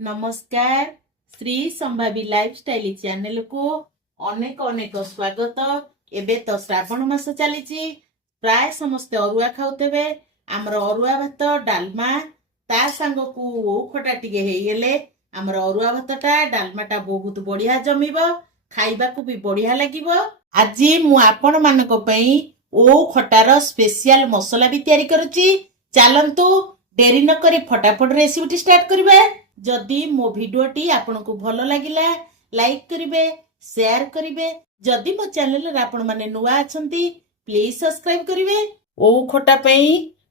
नमस्कार Shri संभावी lifestyle channel को अनेक अनेक स्वागत। एबे तो श्रावण मास चली प्राय समस्ते अरुआ खाऊे आमर अरुआ भात डालमा ता सांग को खटा टिके हेले आमर अरुआ भातटा डालमाटा बहुत बढ़िया जमिबो खाइबा को भी बढ़िया लागिबो। आज मु आपण मानक पई ओ खटार स्पेशल मसला भी तैयारी करूची। चलंतु डेरी न करी फटाफट रेसिपी स्टार्ट करबा। जदि मो भिडियोटी आपनको भल लागिला लाइक करिवे शेयर करिवे। जदि मो चैनल रे आपण माने नुवा अछंती प्लीज सब्सक्राइब करिवे। ओ खटा पई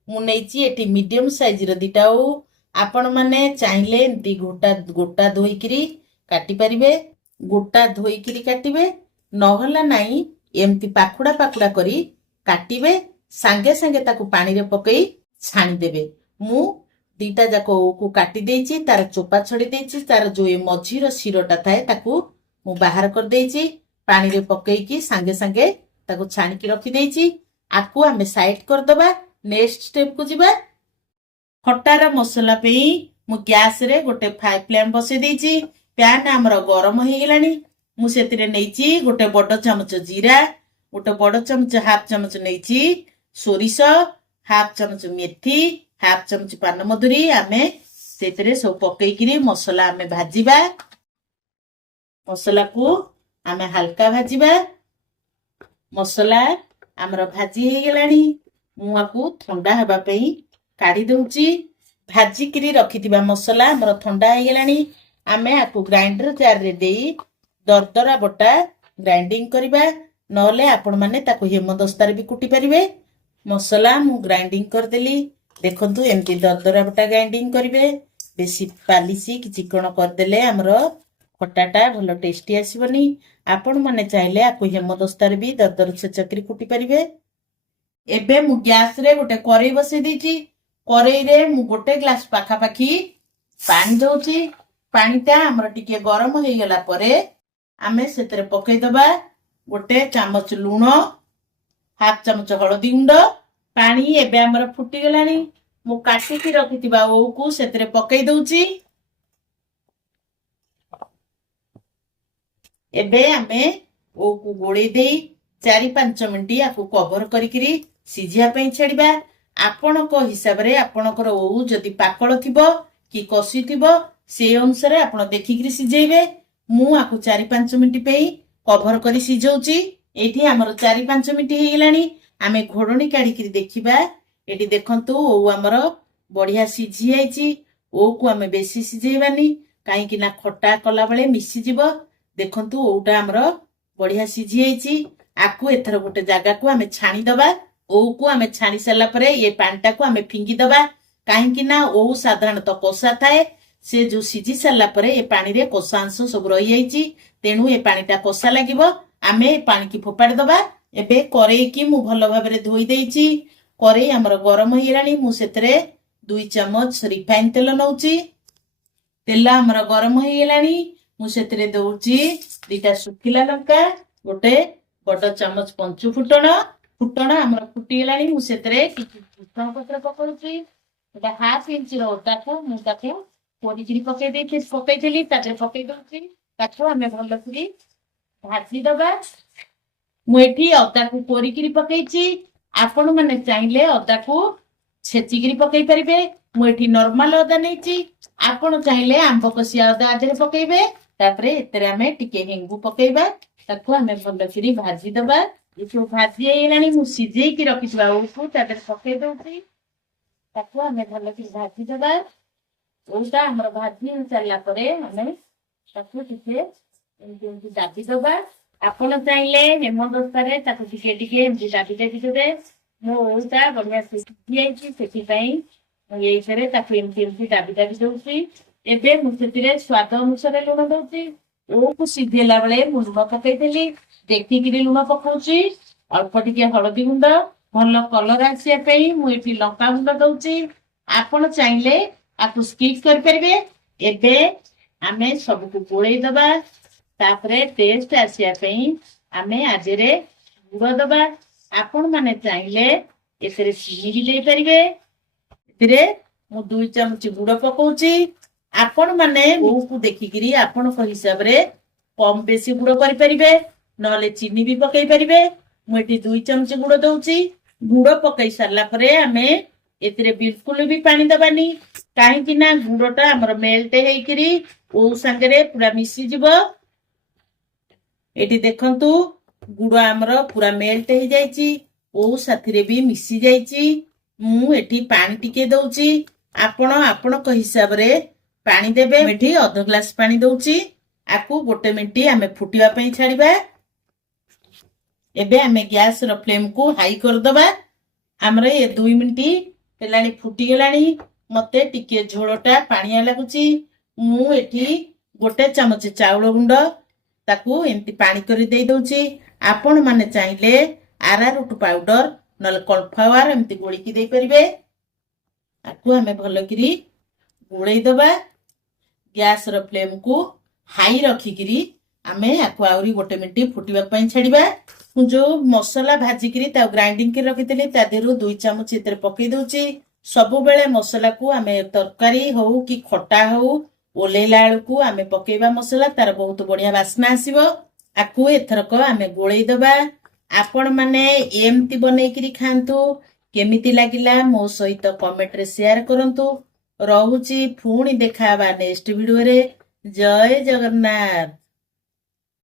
मु नेची एटी मीडियम साइज र दिटा ओ आपण माने चाहिले एंती गोटा गोटा धोईकरी काटी परिवे। गोटा धोईकरी काटिवे नहला नाही एमती पाखुडा पाखुडा करी काटिवे। सांगे सांगे ताकू पानी रे पकई छाणी देबे। मु दीटा जाको को काटी देइची तार चोपा छड़ी देइची तार जो ए मझीर शिरोटा थाए ताकू मु बाहर कर देइची पानी रे पकईकी सांगे सांगे ताकू छाणी की रखी देइची। आकू हमें साइड कर दबा। नेक्स्ट स्टेप को जिबा। खटार मसला पे मु गैस रे गोटे फ्लेम बसे देइची। पैन हमर गरम हो गेलानी। मु सेतिरे नेइची गोटे बड़ चमच जीरा गोटे बड़ चमच हाफ चमच नेइची सोरिष हाफ चमच मेथी हाफ चमच पान मधुरी आमे सेतरे सब पकईकरी मसला आमे भाजीबा। मसला को आमे हल्का भाजीबा। मसला हमर भाजी हे गेलानी। मु आकू ठंडा हेबा पई काढी दउची। भाजी करी रखिथिबा मसला हमर ठंडा हे गेलानी। आमे आकू ग्राइंडर जार रे देई दरदरा बटा ग्राइंडिंग करिबा। नले आपण माने ताकू हेमदस्तार भी कुटी परिवे। मसला मु ग्राइंडिंग कर देली। देखंतु एमती दरदरा बटा ग्राइंडिंग करिवे। बेसी पालिसी कि चिकन कर देले हमरो खटाटा भलो टेस्टी आसीबनी। आपण माने चाहिले आकू हेमदस्तार भी दरदर छचकरी कुटी परिवे। एबे मु गैस रे गोटे करेई बसे दीची। करेई रे मु गोटे ग्लास पाखा पाखी पानी दउची। पानीटा हमर टिके गरम हो गेला परे आमे सेतरे पकई दबा गोटे चामच लूण हाफ चमच हळदी गुंड। पानी एबे हमर फुटी गेलानी। मु काटी की रखितिबा ओ को सेतरे पकई दउची। एबे आमे ओ को गोळी देई 4-5 मिनिट आकू कवर करिकरी सिझिया पई छेडिबा। आपणको हिसाब रे आपणकर ओ जदि पाकळ थिबो कि कसी थिबो से अनुसार आपण देखिकरी सिझेइबे। मु आकू 4-5 मिनिट पई कवर करी सिझौची। एठी हमर 4-5 मिनिट हे गेलानी। आमे घोडणी काढिकरी देखिबा। एठी देखंतु ओ हमर बढ़िया सिझी आइची। ओ को आमे बेसी सिझेइबानी काहे कि ना खट्टा कला बेले मिसी जिवो। देखंतु ओटा हमर बढ़िया सिझी आइची। आकू एथर गोटे जागा को आमे छाणी दबा। ओ को आमे छाणी सला परे ये पानटा को आमे फिंगी दबा काहे कि ना ओ साधारणतः कोसा थाए। से जो सिझी सला परे ये पानी रे कोसा अंश सब रही आइची तेनु ये पानीटा कोसा लागिवो। आमे पानी की फोपाड़ दबा। एबे करेई की मु भलो भाबरे धोई देइची। करेई हमर गरम होइरानी। मु सेतरे 2 चमच रिफाइन तेल नउची। तेल हमर गरम हो गेलानी। मु सेतरे दउची दीटा सुखिला लंका गोटे बड़ चमच पंचु फुटण। फुटण हमर फुटी गेलानी। मु सेतरे किछि भुसण पत्र पकउची। एटा हाफ इंच रो ओटाको मु ताको पोरीकरी पकई देइछि पकईथली ताते पकई दउची। ताको हमें भलो करी भाजी दबा। मु एठी अदा को पोरीकरी पकईछि। आपण माने चाहिले अदा को छेचिकरी पकई परिबे। मु एठी नॉर्मल अदा नेछि। आपण चाहिले आंब कसिया अदा आदरे पकईबे। तापरे एतरे हमें टिके हेंगु पकईबा। ताको हमें भलो करी भाजी दबा। इतो भाजी एलानी मु सिझेई की रखिबा ओको ताते पकई दउछि। ताको हमें भलो करी भाजी दबा। ओटा हमर भाजी हो चला परे हमें ताको टिके एंती दाबी दबा। आपण चाहिले हेमदस्तारे ताको टिके टिके एंती दाबी देबे। मो ओटा बढ़िया सिझी आइछि सेति पई एई करे ताको एंती दाबी दउछि। एबे मु सेतिरे स्वाद अनुसार लूण दउछि। ओ को सिझेला बेले मु लूण पकई देली देखिकरी लूण पकउछि। अल्प टिके हळदी गुंड भलो कलर आसिया पई मु एठी लंका गुंड दउछि। आपण चाहिले आकु स्किप कर परिबे। एबे आमे सब को गोळेई दबा। तापरे टेस्ट आसिया पई आमे आजरे गुड़ दबा। आपण माने चाहिले एतरे चीनी भी दे परिबे। एतरे मु 2 चमच गुड़ पकउची। आपण माने ओहू देखिकिरी आपणक हिसाब रे कम बेसी गुड़ करिपारिबे नले चीनी भी पकई पारिबे। मु एठी 2 चमच गुड़ दउची। गुड़ पकई सारला परे आमे एतिरे बिल्कुल भी पानी दबानी काहेकि ना गुड़टा हमर मेल्ट हेइकिरी ओहू संगरे पूरा मिसी जिवो। एठी देखंतु गुड़ हमर पूरा मेल्ट हे जाईची ओहू साथिरे भी मिसी जाईची। मु एठी पानी टिके दउची आपण आपणक हिसाब रे पानी देबे। एठी आधा ग्लास पानी दउची आकु गोटे मिनिट आमे फुटिवा पई छाड़ीबा। एबे आमे गैस रो फ्लेम को हाई कर दबा। हमरे ये 2 मिनिट हेलानी फुटी गेलानी मते टिके झोळटा पानिया लागुची। मु एठी गोटे चमच चाउल गुंड ताकू एंती पानी करी देई दउची। आपण माने चाहिले आरारूट पाउडर नल कॉर्नफ्लावर एंती गोली की देई परिबे। आकु आमे भलो करी गोळेई दबा। गैस रो फ्लेम को हाई रखिकिरी आमे आकु आउरी गोटे मिनिट फुटिवा पई छाड़ीबा। जो मसला भाजिकिरी ता ग्राइंडिंग कर रखितली ता देरु 2 चमच इतरे पकई दउची। सबु बेले मसला को आमे तरकारी हो कि खटा हो ओलेला को आमे पकेइबा मसला तार बहुत बढ़िया वासना आसीबो। आकु एथरक आमे गोळेई दबा। आपण माने एमती बनेइकिरी खांतु केमिति लागिला मो सहित कमेंट रे शेयर करंतु। रहुची पुणी देखाबा नेक्स्ट वीडियो रे। जय जगन्नाथ।